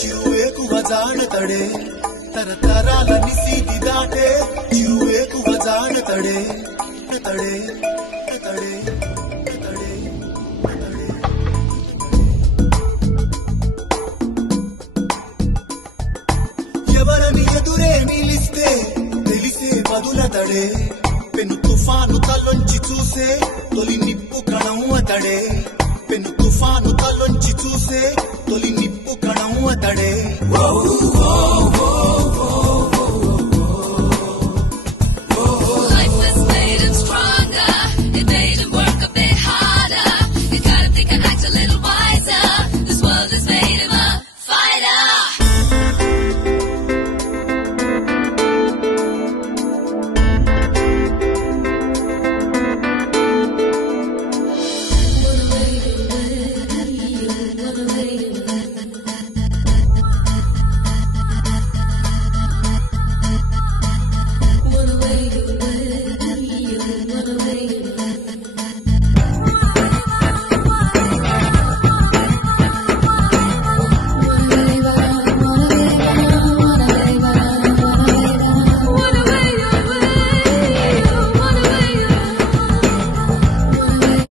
చిరువేకువ జానతడే తరతరాల నిశీతి దాటే చిరువేకువ జానతడే తడే తడే తడే ఎవరని ఎదురే నిలిస్తే తెలిసే బదులతడే పెను తుఫాను తలొంచి చూసే తొలి నిప్పు కణం అతడే పెను తుఫాను తలొంచి చూసే తొలి నిప్పు కణం అతడే